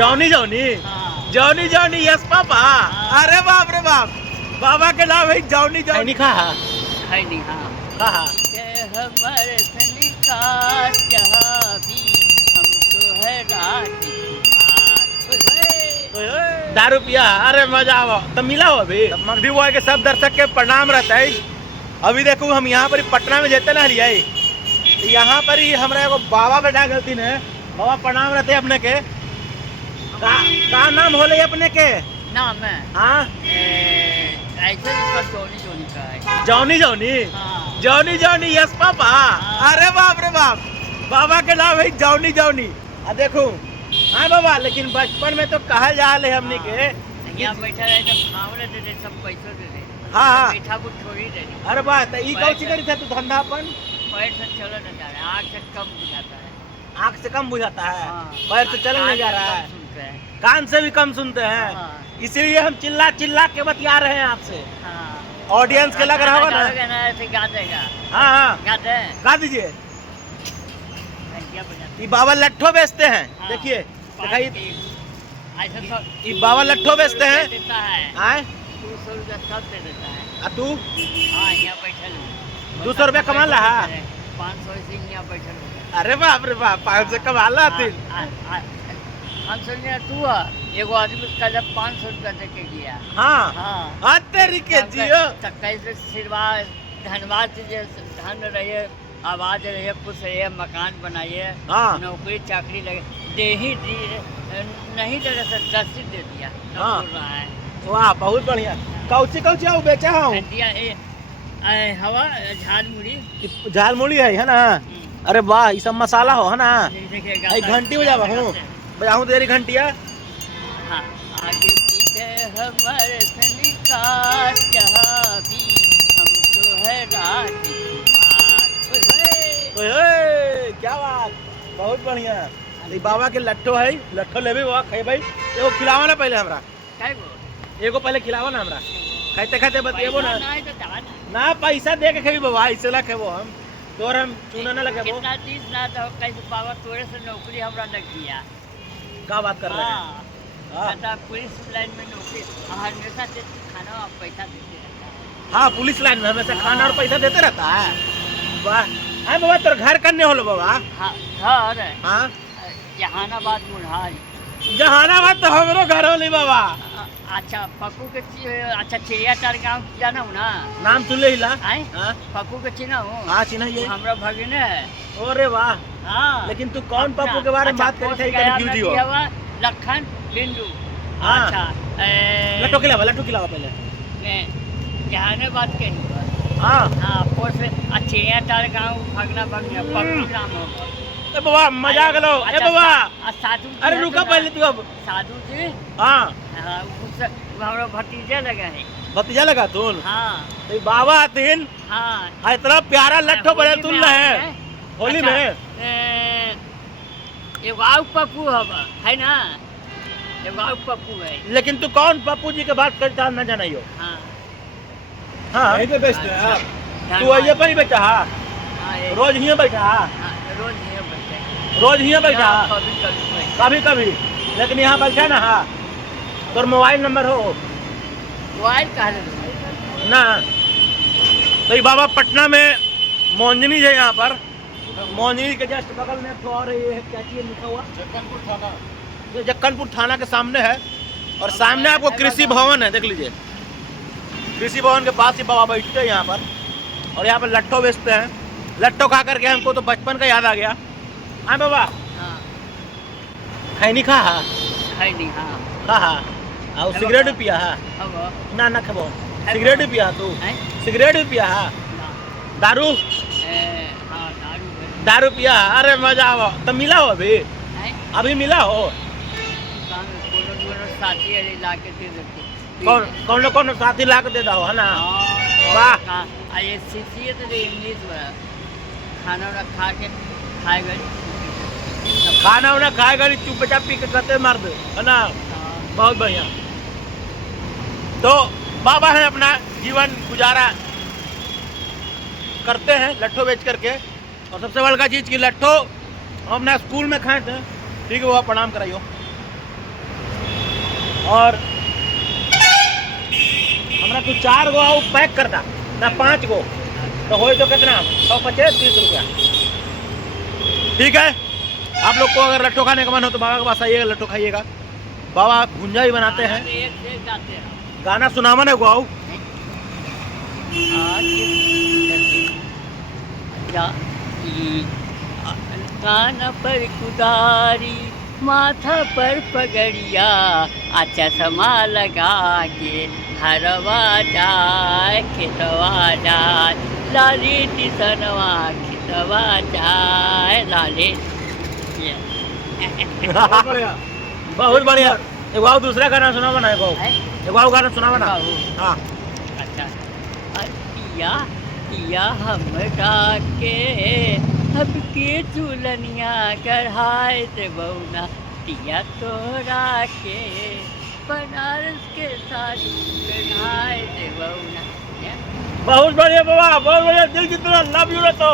Johnny Johnny हाँ। Johnny Johnny yes papa. हाँ। अरे बाप रे बाप, बाबा के नाम है जॉनी जॉनी। खा है नहीं हाँ खा हमारे सनिका जहाँ भी हम तो है राजकुमार। दारू पिया। अरे मजा आओ तो मिला हो अभी मगधी बॉय के सब दर्शक के प्रणाम रहता है। अभी देखो हम यहाँ पर पटना में जेते ना हलिया यहाँ पर ही हमारा एगो बाबा बेटा गलती ने बाबा प्रणाम रहते अपने के का नाम होले अपने के नाम है हाँ ऐसे उसका जॉनी जॉनी का है। जॉनी जॉनी हाँ। Johnny Johnny yes papa. हाँ। अरे बाप रे बाप, बाबा के नाम है जॉनी जॉनी। देखो हाँ बाबा, लेकिन बचपन में तो कहा जा रहे हमने के यहाँ बैठा रहे तो खावले दे दे सब पैसों दे दे। हाँ। बैठा को छोड़ी दे दे। अरे बात ई कौची करी था तू धंधा अपन पैर से चलो न जा रहा है, आँख से कम बुझाता है। आँख से कम बुझाता है हाँ। पैर से चलने नहीं जा रहा है, कान से भी कम सुनते हैं। हाँ। इसीलिए हम चिल्ला चिल्ला के बतिया रहे हैं आपसे। हाँ। ऑडियंस के लग रहा होगा ना। ऐसे गा देगा। हाँ हाँ गा दे। गा दीजिए। घंटिया बजाते ये बाबा लट्ठो बेचते हैं। हाँ। देखिए दिखाइए, ऐसे सब ये बाबा लट्ठो बेचते हैं। देता है आए 200 रुपया सब दे देता है। तू हाँ यहाँ बैठल हूँ। 200 रुपया कमा ला है? 500 ऐसे यहाँ बैठल हूँ। अरे बाप रे बाप, 500 कमा ला थी। हम सोचे तू एगो आदमी उसका जब 500 रुपया दे के गया। हाँ हाँ तरीके जियो। कैसे आशीर्वाद धन्यवाद दीजिए, धन रहिए, आवाज रहिए, खुश रहिए, मकान बनाइए, हाँ। नौकरी चाकरी लगे, दे ही दी नहीं दे रहे 10 ही दे दिया। हाँ। बोल रहा है वाह बहुत बढ़िया। कौची कौची आओ बेचा हूँ हवा झाल मुड़ी झाल मुड़ी है ना। अरे वाह ये सब मसाला हो है ना। देखिएगा घंटी बजावा हूँ बजाऊँ तेरी घंटिया। हाँ आगे पीछे हमारे सनिका जहाँ भी हम तो है राजकुमार। ओए क्या बात, बहुत बढ़िया। ये बाबा के लट्ठो है, लट्ठो लेबे बाबा खेबै। एगो खिलावा ना पहले हमरा, एगो पहले खिलावा ना हमरा। खाते खाते बतिएबो ना। ना पैसा दे के खेबी बाबा, ऐसे ला खेबो हम तोर हम चूना ना लगेबो। कितना चीज ना तो कैसे बाबा तोरे से नौकरी हमरा लग गया। क्या बात कर रहे हैं। हाँ। हाँ पुलिस लाइन में नौकरी हमेशा खाना और पैसा देते रहता है। हाँ पुलिस लाइन में हमेशा खाना और पैसा देते रहता है। वाह हाँ बाबा तोर घर करने होलो बाबा। हाँ घर हाँ जहानाबाद मुरहाज। जहानाबाद तो हमरो घर होली बाबा। अच्छा पप्पू के अच्छा चिड़ियाटार गाँव जाना हूँ ना। नाम सुन ले ला। हाँ पप्पू के चिन्ह हूँ। हाँ चिन्ह हमरा भगिने है। अरे वाह। हाँ लेकिन तू कौन पप्पू के बारे में बात करी थी? कंफ्यूज हो। लखन बिंदु। हाँ। अच्छा लट्ठो खिलावा पहले। जहानाबाद के ही। हाँ हाँ पोस चिड़ियाटार गाँव भगना भगना पप्पू नाम होगा। ए बाबा मजाक लो। ए बाबा साधु अरे रुका पहले तू अब। साधु जी हाँ हमारा भतीजे लगे है। भतीजा लगा तू। हाँ तो बाबा आतीन। हाँ इतना प्यारा लट्ठो बड़े तू है होली में। एगो आउ पप्पू है ना, एगो आउ पप्पू है। लेकिन तू कौन पप्पू जी के बात करता न जानियो। हाँ हाँ यहीं पे बेचते हैं आप। तू ये पर ही बैठा है रोज ही बैठा है। रोज नहीं बैठे, रोज ही बैठा है कभी कभी बैठे। कभी कभी, लेकिन यहाँ बैठा ना। हाँ तोर मोबाइल नंबर हो मोबाइल कहाँ ले ना। तो ये बाबा पटना में मोंजनी है यहाँ पर। मोंजनी के जस्ट बगल में तो और ये क्या चीज लिखा हुआ जक्कनपुर थाना। ये जक्कनपुर थाना के सामने है और सामने आपको कृषि भवन है, देख लीजिए। कृषि भवन के पास ही बाबा बैठते हैं यहाँ पर और यहाँ पर लट्ठो बेचते हैं। लट्ठो खा करके हमको तो बचपन का याद आ गया। हाँ बाबा हाँ है नहीं खा है नहीं। हाँ खा और सिगरेट भी पिया है अब ना ना खबो। सिगरेट भी पिया तू? हैं? सिगरेट भी पिया है? दारू हाँ दारू है। दारू पिया? अरे मजा आओ तो मिला हो अभी? हैं? अभी मिला हो? कोनो साथी अरे ला के दे देते। कौन साथी ला के दे दो है ना। वाह ये सीखिए तो इंग्लिश में खाना वाना खा के खाए गए। खाना वाना खाएगा चुपचाप पी के करते मर्द है ना। बहुत बढ़िया। तो बाबा है अपना जीवन गुजारा करते हैं लट्ठो बेच करके। और सबसे बड़का चीज़ की लट्ठो हम अपना स्कूल में खाए थे। ठीक है बाबा प्रणाम कराइयो। और हमरा तू 4 गो आउ पैक कर दा ना 5 गो तो हो तो कितना 125 30 रुपया। ठीक है, आप लोग को अगर लट्टू खाने का मन हो तो बाबा के पास आइएगा, लट्टू खाइएगा। बाबा भुंजा भी बनाते हैं। एक से जाते हैं गाना सुनावा ना गो कान पर कुदारी माथा पर पगड़िया चश्मा लगा के हरवा जाए खेतवा जाए लाली तिसनवा खेतवा जाए लाली। बहुत बढ़िया। एक बार दूसरा गाना सुना बना एक बार गाना सुना बना। हाँ अच्छा पिया पिया हमरा के अब के चुलनिया गढ़ाए देवौना पिया तोरा के बनारस के साड़ी गढ़ाए देवौना। बहुत बढ़िया बाबा, बहुत बढ़िया। दिल की तरह लव यू तो